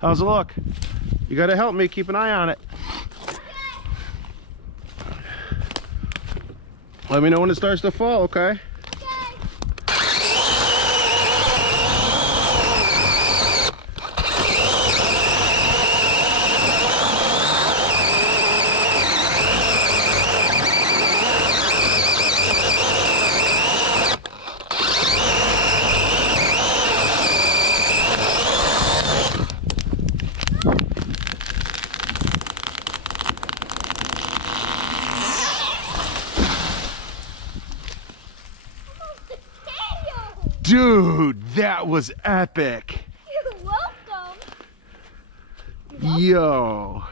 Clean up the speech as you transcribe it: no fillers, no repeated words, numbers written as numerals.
How's it look? You gotta help me, keep an eye on it. Let me know when it starts to fall, okay? Dude, that was epic. You're welcome. Yo.